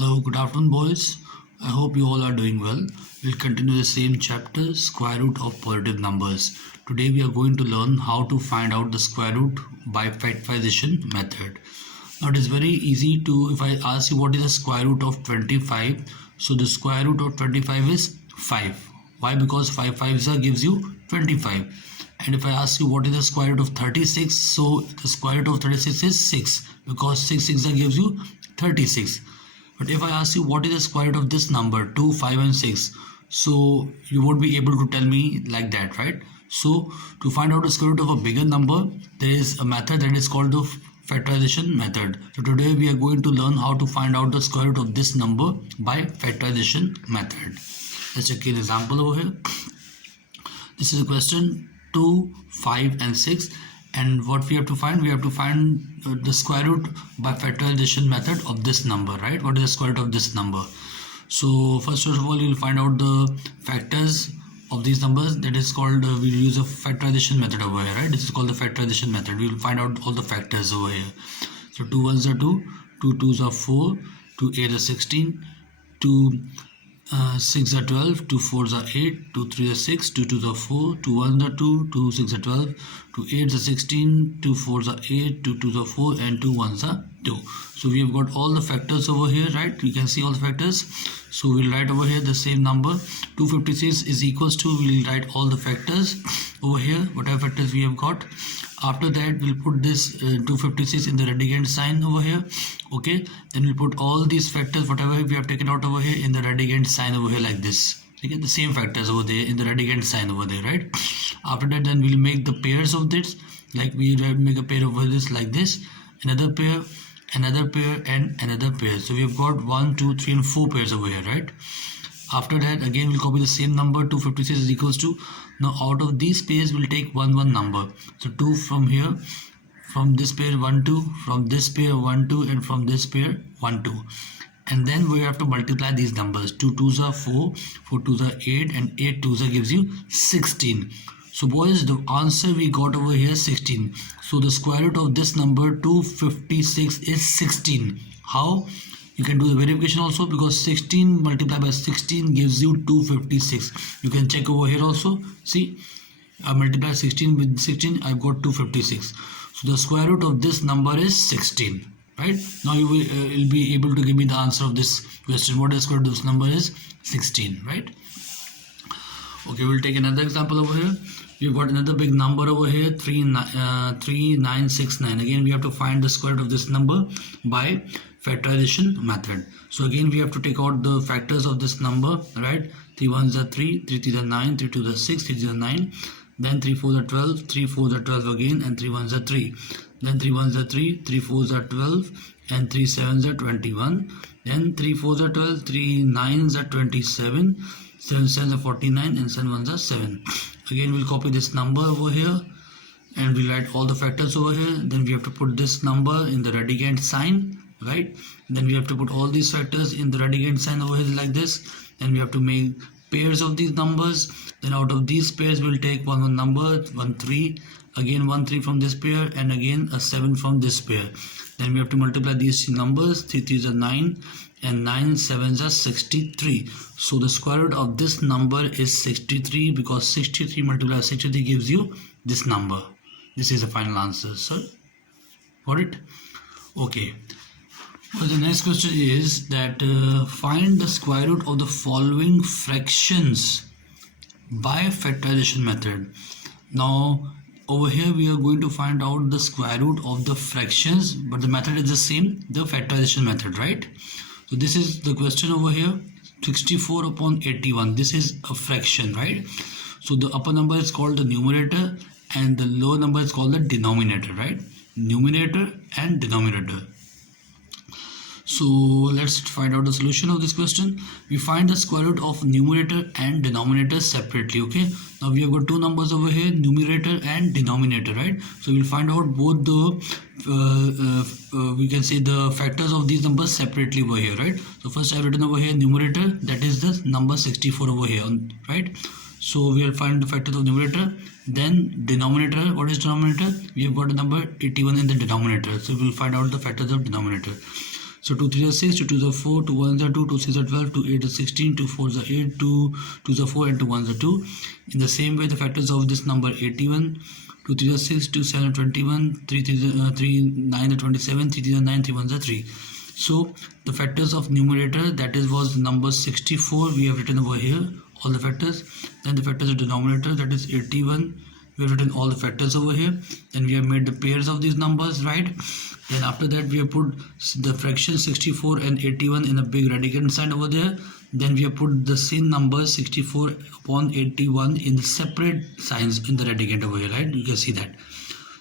Hello, good afternoon, boys. I hope you all are doing well. We'll continue the same chapter, square root of positive numbers. Today we are going to learn how to find out the square root by factorization method. Now it is very easy to, if I ask you what is the square root of 25, so the square root of 25 is 5. Why? Because 5 5s gives you 25. And if I ask you what is the square root of 36, so the square root of 36 is 6, because 6 6 gives you 36. But if I ask you what is the square root of this number 2, 5 and 6, so you won't be able to tell me like that, right? So to find out the square root of a bigger number, there is a method that is called the factorization method. So today we are going to learn how to find out the square root of this number by factorization method. Let's check an example over here. This is a question 2, 5 and 6, and what we have to find the square root by factorization method of this number, right? What is the square root of this number? So first of all, you'll find out the factors of these numbers. That is called, we'll use a factorization method over here, right? This is called the factorization method. We'll find out all the factors over here. So 2 1s are 2, 2 2s are 4, 2 8 are 16, 2 6 are 12, 2 4s are 8, 2 3 are 6, 2 2s are 4, 2 1s are 2, 2 6 are 12, 2 8s are 16, 2 4s are 8, 2 2s are 4 and 2 1s are 2. So we have got all the factors over here, right? You can see all the factors. So we'll write over here the same number 256 is equals to, we'll write all the factors over here, whatever factors we have got. After that we'll put this 256 in the radicand sign over here, okay? Then we'll put all these factors, whatever we have taken out over here, in the radicand sign over here like this. You get the same factors over there in the radicand sign over there, right? After that, then we'll make the pairs of this, like we make a pair over this like this, another pair and another pair. So we have got 1 2 3 and 4 pairs over here, right? After that, again we'll copy the same number 256 is equals to, now out of these pairs we'll take one number. So 2 from here, from this pair 1 2, from this pair 1 2 and from this pair 1 2. And then we have to multiply these numbers. 2 2s are 4, 4 2s are 8 and 8 2s gives you 16. So boys, the answer we got over here 16. So the square root of this number 256 is 16. How? You can do the verification also, because 16 multiplied by 16 gives you 256. You can check over here also. See, I multiply 16 with 16, I've got 256. So the square root of this number is 16, right? Now you will be able to give me the answer of this question. What is the square root of this number is 16, right? Okay, we'll take another example over here. We've got another big number over here, 3969. Again, we have to find the square root of this number by factorization method. So again, we have to take out the factors of this number, right? 3 1s are 3, 3 3s are 9, 3 2s are 6, 3 3s are 9. Then 3 4s are 12, 3 4s are 12 again, and 3 1s are 3. Then 3 1s are 3, 3 4s are 12, and 3 7s are 21. Then 3 4s are 12, 3 9s are 27, 7 7s are 49, and 7 1s are 7. Again, we'll copy this number over here and we'll write all the factors over here. Then we have to put this number in the radicand sign, right? Then we have to put all these factors in the radicand sign over here like this. Then we have to make pairs of these numbers. Then out of these pairs we'll take one number, 1 3, again 1 3 from this pair, and again a 7 from this pair. Then we have to multiply these numbers. 3 3s are 9 and 9 7s are 63. So the square root of this number is 63, because 63 multiplied by 63 gives you this number. This is the final answer, sir. Got it? Okay. Well, the next question is that find the square root of the following fractions by factorization method. Now over here we are going to find out the square root of the fractions, but the method is the same, the factorization method, right? So this is the question over here, 64 upon 81. This is a fraction, right? So the upper number is called the numerator and the lower number is called the denominator, right? Numerator and denominator. So let's find out the solution of this question. We find the square root of numerator and denominator separately, okay? Now we have got two numbers over here, numerator and denominator, right? So we'll find out both the, we can say the factors of these numbers separately over here, right? So first I've written over here numerator, that is the number 64 over here, right? So we will find the factors of numerator. Then denominator, what is denominator? We have got the number 81 in the denominator. So we will find out the factors of denominator. So 2 3 is 6, 2 2 is 4, 2 1 is 2, 2 6 is 12, 2 8 is 16, 2 4 is 8, 2 2 is 4 and 2 1 is 2. In the same way, the factors of this number 81, 2 3 is 6, 2 7 is 21, 3 3 9 is 27, 3 3 is 9, 3 1 is 3. So the factors of numerator, that is was number 64, we have written over here all the factors. Then the factors of denominator, that is 81, we have written all the factors over here. Then we have made the pairs of these numbers, right? Then after that we have put the fraction 64 and 81 in a big radicand sign over there. Then we have put the same numbers 64 upon 81 in the separate signs in the radicand over here, right? You can see that.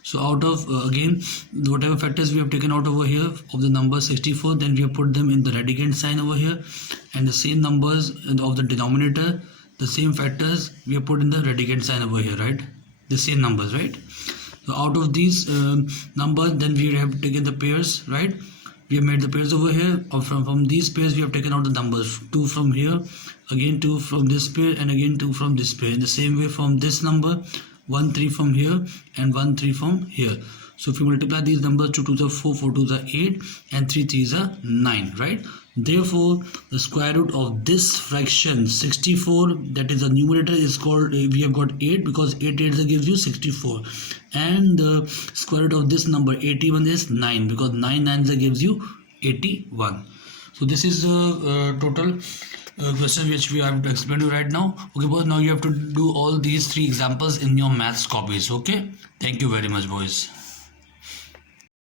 So out of again, whatever factors we have taken out over here of the number 64, then we have put them in the radicand sign over here, and the same numbers of the denominator, the same factors we have put in the radicand sign over here, right? The same numbers, right? So out of these numbers, then we have taken the pairs, right? We have made the pairs over here. From these pairs we have taken out the numbers, 2 from here, again 2 from this pair, and again 2 from this pair. In the same way, from this number, 1 3 from here and 1 3 from here. So if you multiply these numbers, 2 2 is 4, 4 2 is 8, and 3 3 is 9, right? Therefore, the square root of this fraction 64, that is the numerator, is called, we have got 8 because 8 8 gives you 64, and the square root of this number 81 is 9 because 9 9 gives you 81. So this is the total question which we have to explain to you right now. Okay boys, now you have to do all these 3 examples in your maths copies. Okay, thank you very much boys.